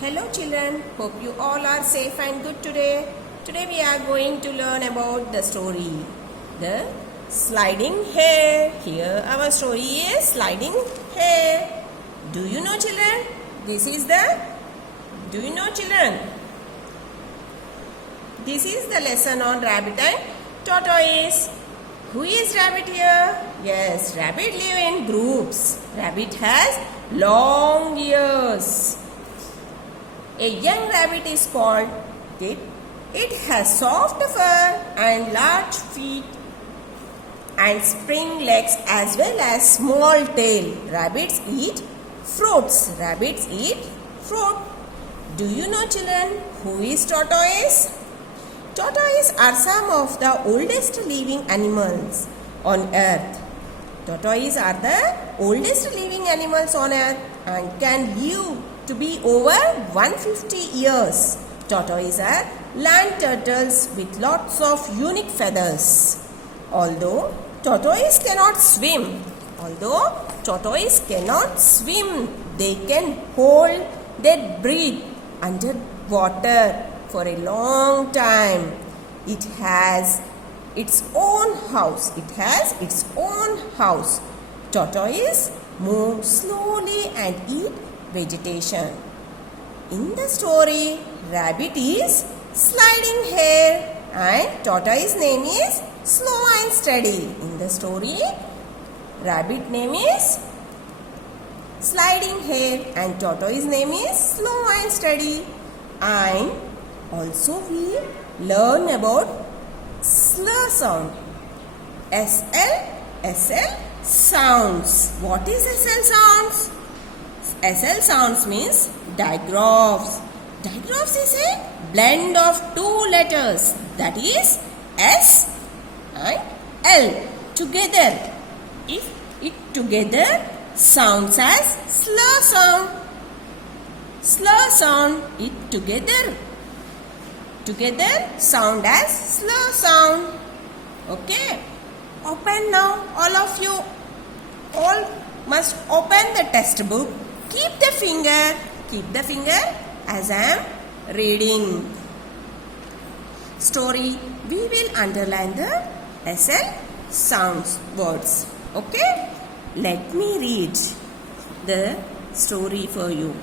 Hello children, hope you all are safe and good today. Today we are going to learn about the story, The Sliding Hare. Here our story is Sliding Hare. Do you know children? Do you know children? This is the lesson on rabbit and tortoise. Who is rabbit here? Yes, rabbit live in groups. Rabbit has long ears. A young rabbit is called Tip. It has soft fur and large feet and spring legs as well as small tail. Rabbits eat fruits. Do you know children who is tortoise? Tortoises are some of the oldest living animals on earth. Tortoises are the oldest living animals on earth and can live to be over 150 years. Tortoises are land turtles with lots of unique feathers. Although tortoises cannot swim, they can hold their breath underwater for a long time. It has its own house. Tortoises move slowly and eat vegetation. In the story, rabbit is sliding hare and tortoise name is slow and steady. In the story, rabbit name is sliding hare and tortoise name is slow and steady. And also we learn about slur sound. SL sounds. What is SL sounds? SL sounds means digraphs. Digraphs is a blend of two letters, that is S and L together. If it together sounds as slur sound. It together sound as slur sound. Okay. Open now, all of you. All must open the textbook. Keep the finger as I am reading. Story, we will underline the SL sounds words. Okay? Let me read the story for you.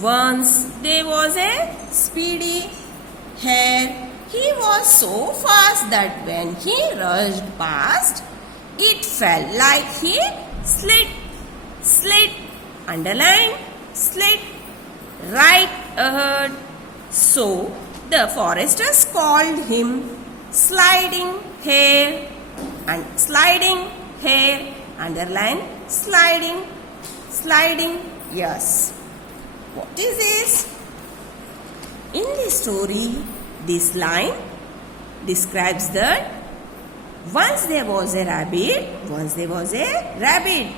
Once there was a speedy hare. He was so fast that when he rushed past, it felt like he slid, underline, slid right ahead. So the foresters called him sliding hare, and sliding hare, underline, sliding, yes. What is this? In this story, this line describes that once there was a rabbit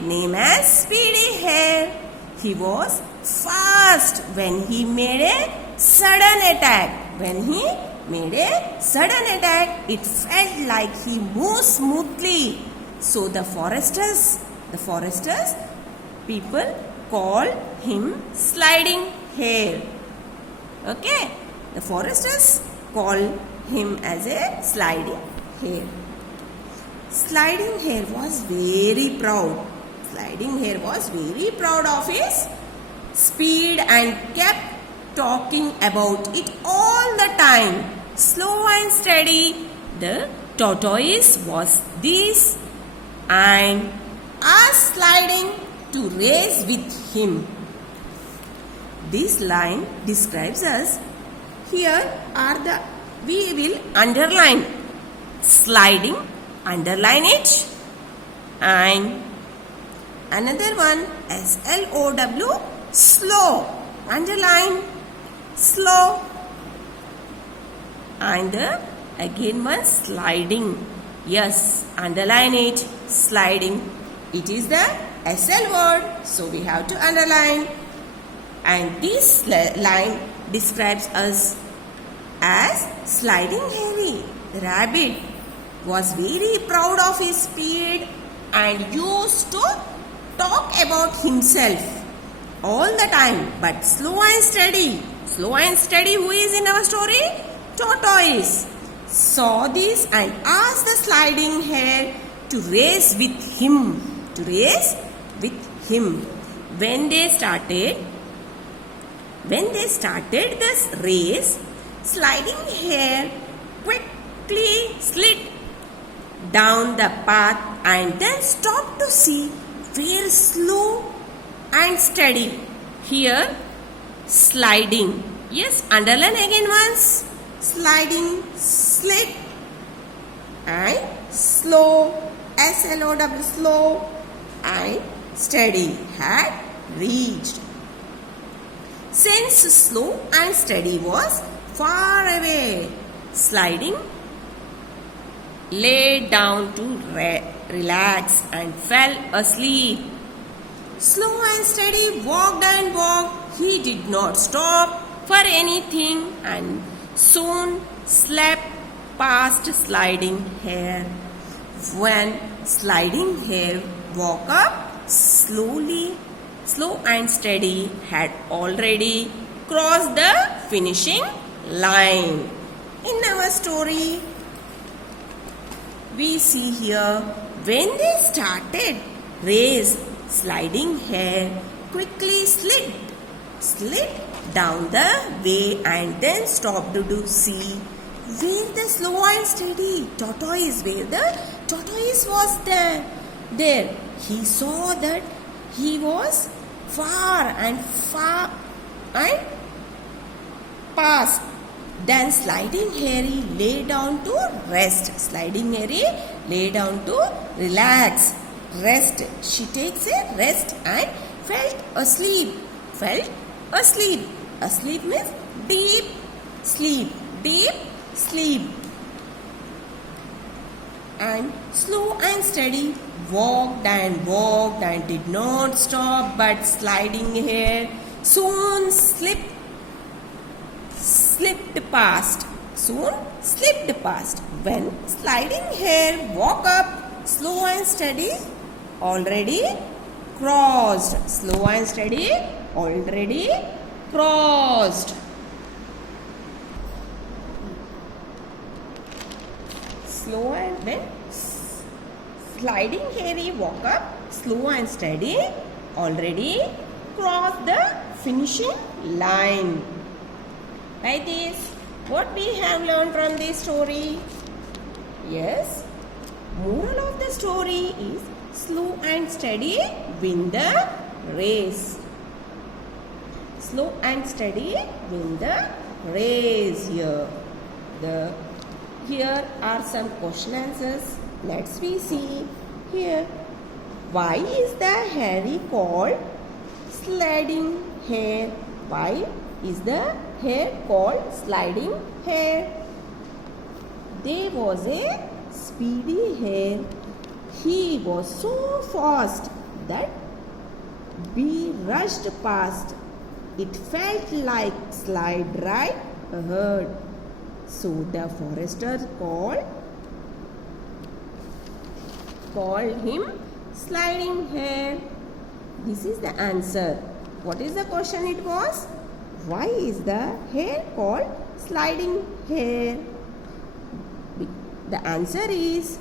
named as Speedy Hare. He was fast when he made a sudden attack. It felt like he moved smoothly. So the foresters people call him sliding hare. Okay, the foresters call him as a sliding hare. Sliding hare was very proud. Of his speed and kept talking about it all the time. Slow and steady, the tortoise was this and asked sliding to race with him. This line describes us. Here we will underline sliding, underline it, and another one SLOW, slow, underline slow, and again one sliding, yes, underline it, sliding. It is the SL word, so we have to underline. And this line describes us as sliding hare. The rabbit was very proud of his speed and used to talk about himself. all the time, but slow and steady. Slow and steady, who is in our story? Tortoise. Saw this and asked the sliding hare to race with him. To race with him. When they started this race, sliding hare quickly slid down the path and then stopped to see where slow and steady. Here, sliding. Yes, underline again once. Sliding, slid and slow, S-L-O-W, slow and steady had reached. Since slow and steady was far away, sliding lay down to relax and fell asleep. Slow and steady walked and walked. He did not stop for anything and soon slept past sliding hare. When sliding hare woke up, slow and steady had already crossed the finishing line. In our story, we see here when they started race, sliding hare quickly slid down the way and then stopped to see where the slow and steady tortoise, where the tortoise was there. He saw that he was far and past. Then sliding hare lay down to rest. Sliding hare lay down to relax. Rest. She takes a rest and felt asleep. Asleep means deep sleep. And slow and steady walked and did not stop, but sliding hare soon slipped past. When sliding hare woke up, slow and steady already crossed. Slow and steady already crossed. Slow and when sliding hare woke up, slow and steady already crossed the finishing line. Like this, what we have learned from this story? Yes, moral of the story is slow and steady win the race. Slow and steady win the race here. Here are some question answers. Let's we see here. Why is the hare called sliding hare? Why is the hare called sliding hare? There was a speedy hare. He was so fast that we rushed past. It felt like slide right ahead. So the forester called him sliding hare. This is the answer. What is the question it was? Why is the hare called sliding hare? The answer is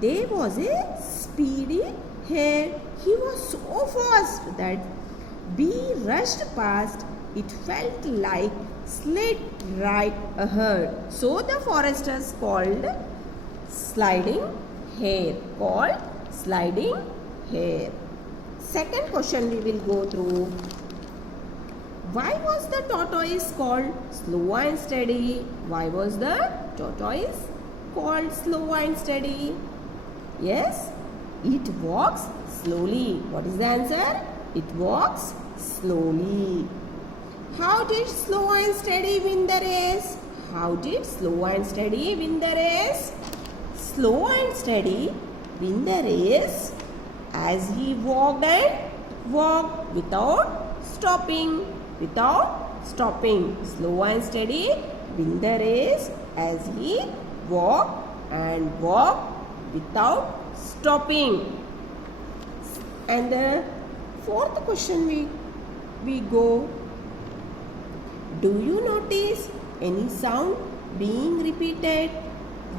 there was a speedy hare. He was so fast that we rushed past. It felt like slid right ahead. So the foresters called sliding hare. Second question we will go through. Why was the tortoise called slow and steady? Why was the tortoise called slow and steady? Yes, it walks slowly. What is the answer? It walks slowly. How did slow and steady win the race? Slow and steady win the race as he walked without stopping. Slow and steady win the race as he walked without stopping. And the fourth question we we go. Do you notice any sound being repeated?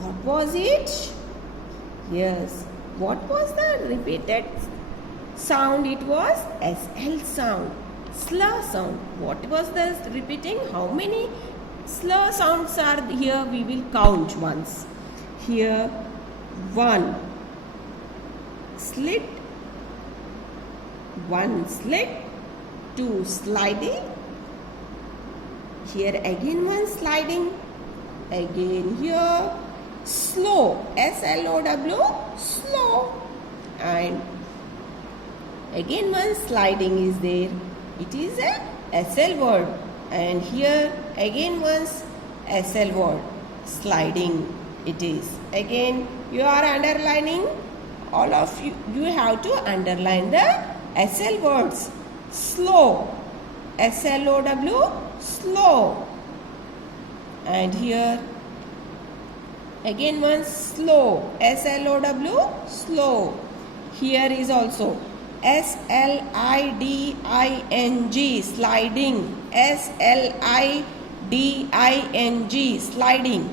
What was it? Yes. What was the repeated sound? It was SL sound. Slur sound. What was the repeating? How many slur sounds are here? We will count once. Here, 1 slit, 1 slit, 2 sliding. Here again 1 sliding. Again here slow, S-L-O-W, slow. And again 1 sliding is there. It is a SL word. And here again 1 SL word, sliding it is. Again you are underlining, all of you have to underline the SL words. Slow, S-L-O-W, slow. And here again 1 slow, S-L-O-W, slow. Here is also S-L-I-D-I-N-G, sliding, S-L-I-D-I-N-G, sliding.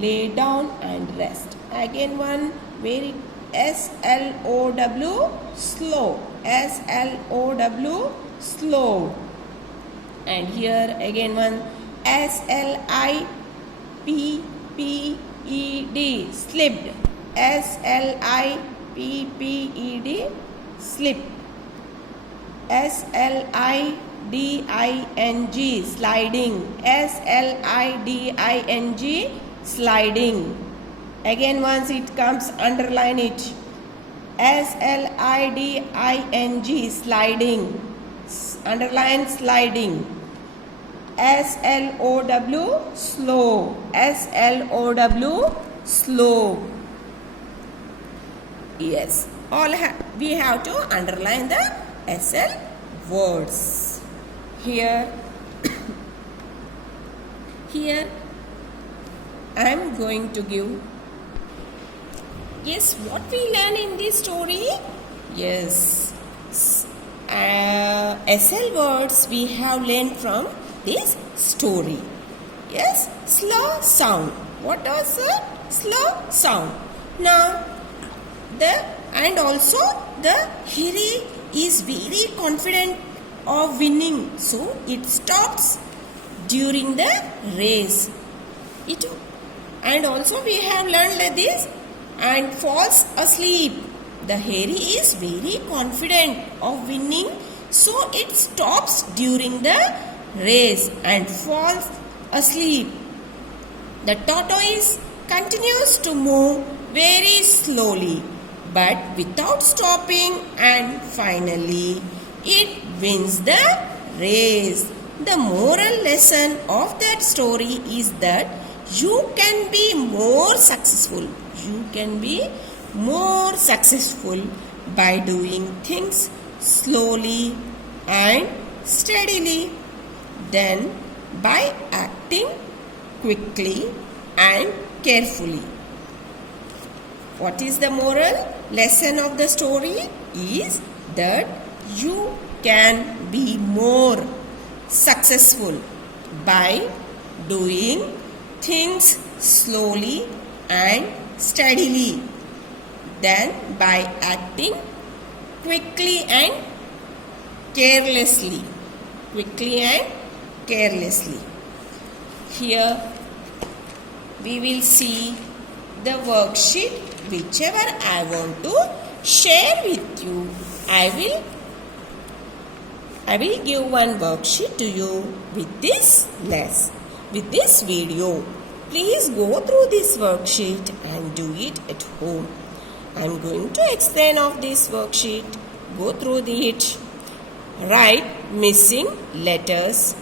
Lay down and rest. Again 1 very S-L-O-W, slow, S-L-O-W, slow. And here again 1 S-L-I-P-P-E-D, slipped, S-L-I-P-P-E-D, slip. S-L-I-D-I-N-G, sliding, S-L-I-D-I-N-G, sliding. Again once it comes, underline it, S-L-I-D-I-N-G, sliding, underline sliding. S-L-O-W, slow, S-L-O-W, slow. Yes, we have to underline the SL words. Here I am going to give. Yes, what we learn in this story? Yes, SL words we have learned from this story. Yes, slow sound. What was it? Slow sound. Now, and also the Harry is very confident of winning, so it stops during the race. And also we have learned like this, and falls asleep. The Harry is very confident of winning, so it stops during the race and falls asleep. The tortoise continues to move very slowly but without stopping, and finally it wins the race. The moral lesson of that story is that you can be more successful. You can be more successful by doing things slowly and steadily than by acting quickly and carefully. What is the moral lesson of the story? Is that you can be more successful by doing things slowly and steadily than by acting quickly and carelessly. Here we will see the worksheet whichever I want to share with you. I will give one worksheet to you with this video. Please go through this worksheet and do it at home. I am going to explain of this worksheet. Go through it. Write missing letters.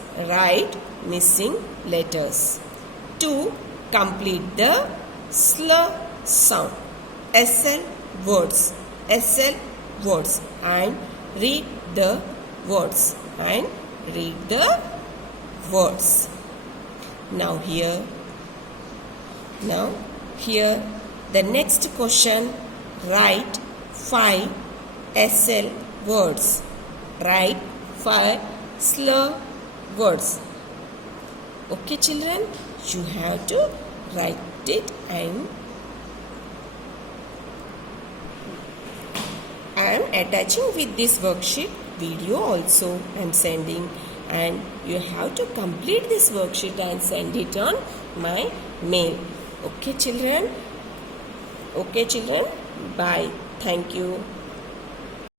To complete the slur sound. SL words and read the words Now here the next question, write 5 SL words. 5 slur words. Okay children, you have to write it, and I am attaching with this worksheet video also I am sending, and you have to complete this worksheet and send it on my mail. Okay children? Okay children, bye. Thank you.